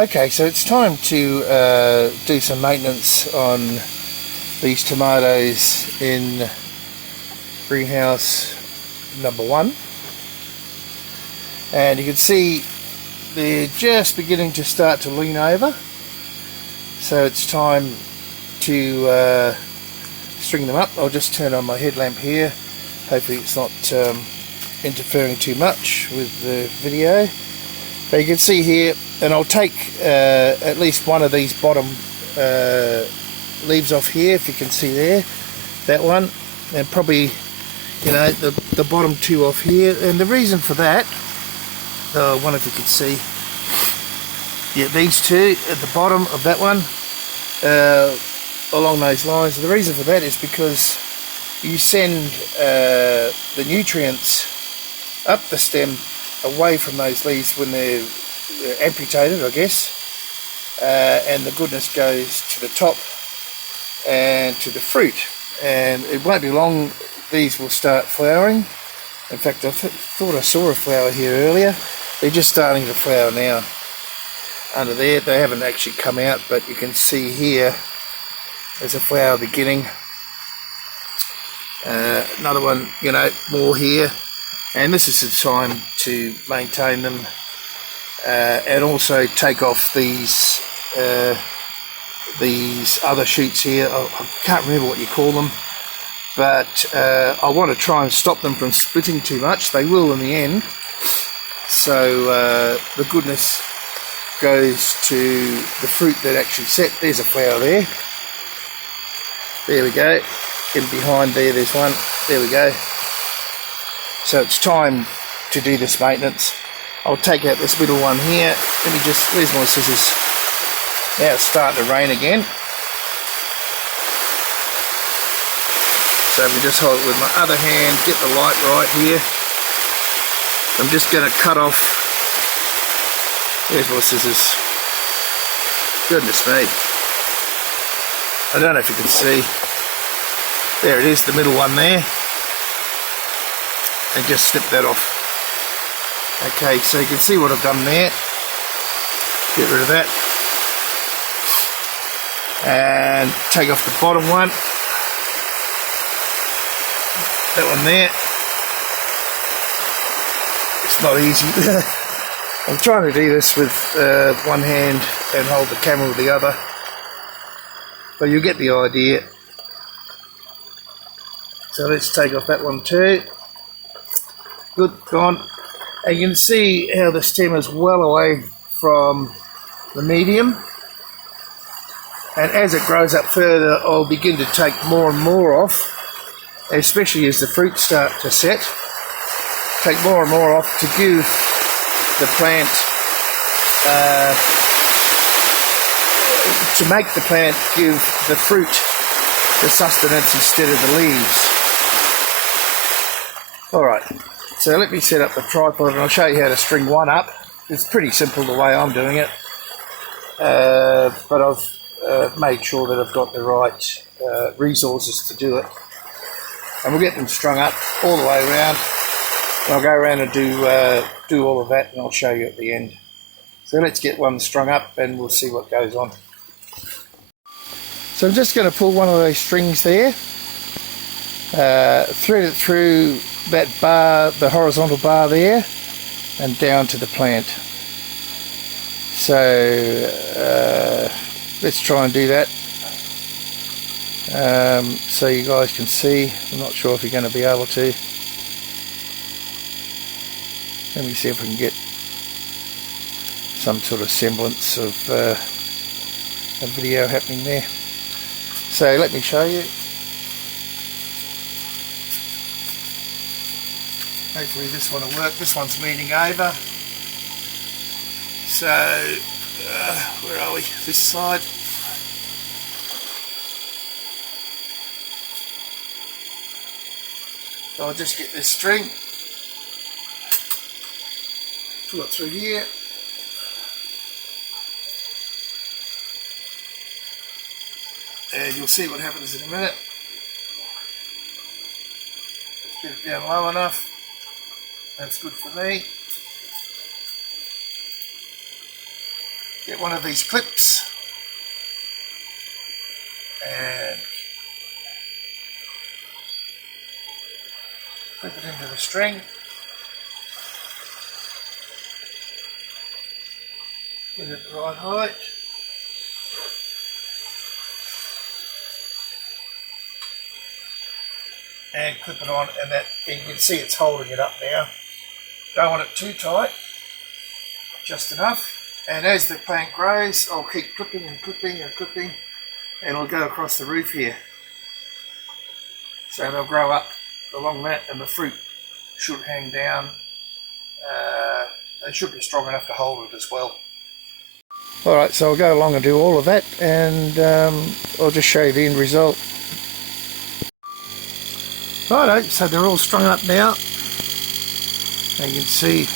Okay, so it's time to do some maintenance on these tomatoes in greenhouse number 1, and you can see they're just beginning to start to lean over, so it's time to string them up. I'll just turn on my headlamp here, hopefully it's not interfering too much with the video. But you can see here, and I'll take at least one of these bottom leaves off here, if you can see there, that one, and probably, you know, the bottom 2 off here. And the reason for that, I wonder if you can see, yeah, these 2 at the bottom of that one, along those lines. The reason for that is because you send the nutrients up the stem away from those leaves when they're amputated, I guess, and the goodness goes to the top and to the fruit, and it won't be long these will start flowering. In fact, I thought I saw a flower here earlier. They're just starting to flower now. Under there, they haven't actually come out, but you can see here there's a flower beginning. Another one, you know, more here. And this is the time to maintain them and also take off these other shoots here. I can't remember what you call them, but I want to try and stop them from splitting too much. They will in the end. So the goodness goes to the fruit that actually set. There's a flower there. There we go. In behind there's one. There we go. So it's time to do this maintenance. I'll take out this middle one here. Let me just, where's my scissors? Now it's starting to rain again. So if we just hold it with my other hand, get the light right here. I'm just going to cut off. Where's my scissors? Goodness me. I don't know if you can see. There it is, the middle one there. And just snip that off. Okay, so you can see what I've done there. Get rid of that. And take off the bottom one. That one there. It's not easy. I'm trying to do this with one hand and hold the camera with the other. But you get the idea. So let's take off that one too. Good, gone. And you can see how the stem is well away from the medium. And as it grows up further, I'll begin to take more and more off, especially as the fruits start to set. Take more and more off to give the plant, to make the plant give the fruit the sustenance instead of the leaves. Alright. So let me set up the tripod and I'll show you how to string one up. It's pretty simple the way I'm doing it, but I've made sure that I've got the right resources to do it. And we'll get them strung up all the way around. And I'll go around and do all of that, and I'll show you at the end. So let's get one strung up and we'll see what goes on. So I'm just going to pull one of those strings there, thread it through that bar, the horizontal bar there, and down to the plant. So let's try and do that so you guys can see. I'm not sure if you're going to be able to. Let me see if we can get some sort of semblance of a video happening there. So let me show you. Hopefully this one will work. This one's leaning over. So, where are we? This side. So I'll just get this string, pull it through here. And you'll see what happens in a minute. Let's get it down low enough. That's good for me. get one of these clips and clip it into the string. Get it the right height. And clip it on, and you can see it's holding it up now. Don't want it too tight, just enough. And as the plant grows, I'll keep clipping and clipping and clipping, and it'll go across the roof here. So they'll grow up along that, and the fruit should hang down. They should be strong enough to hold it as well. Alright, so I'll go along and do all of that, and I'll just show you the end result. Righto, so they're all strung up now. And you can see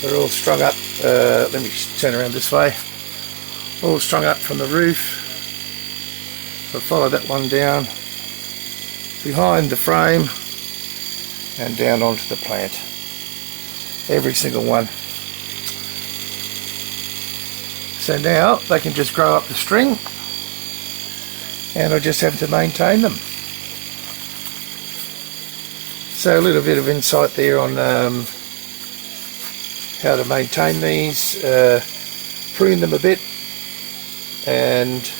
they're all strung up. Let me turn around this way. All strung up from the roof. So follow that one down behind the frame and down onto the plant. Every single one. So now they can just grow up the string, and I just have to maintain them. So a little bit of insight there on how to maintain these, prune them a bit, and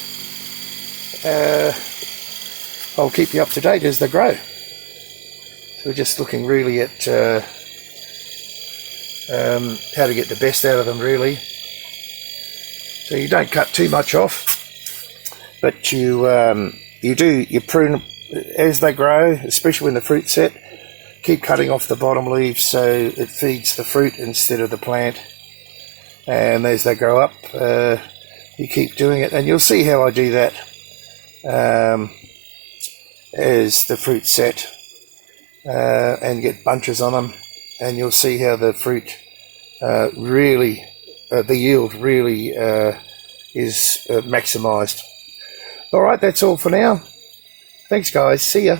I'll keep you up to date as they grow. So we're just looking really at how to get the best out of them, really. So you don't cut too much off, but you prune as they grow, especially when the fruit's set. Keep cutting off the bottom leaves so it feeds the fruit instead of the plant. And as they grow up, you keep doing it, and you'll see how I do that as the fruit's set, and get bunches on them, and you'll see how the fruit really, the yield really is maximised. Alright, that's all for now. Thanks guys, see ya.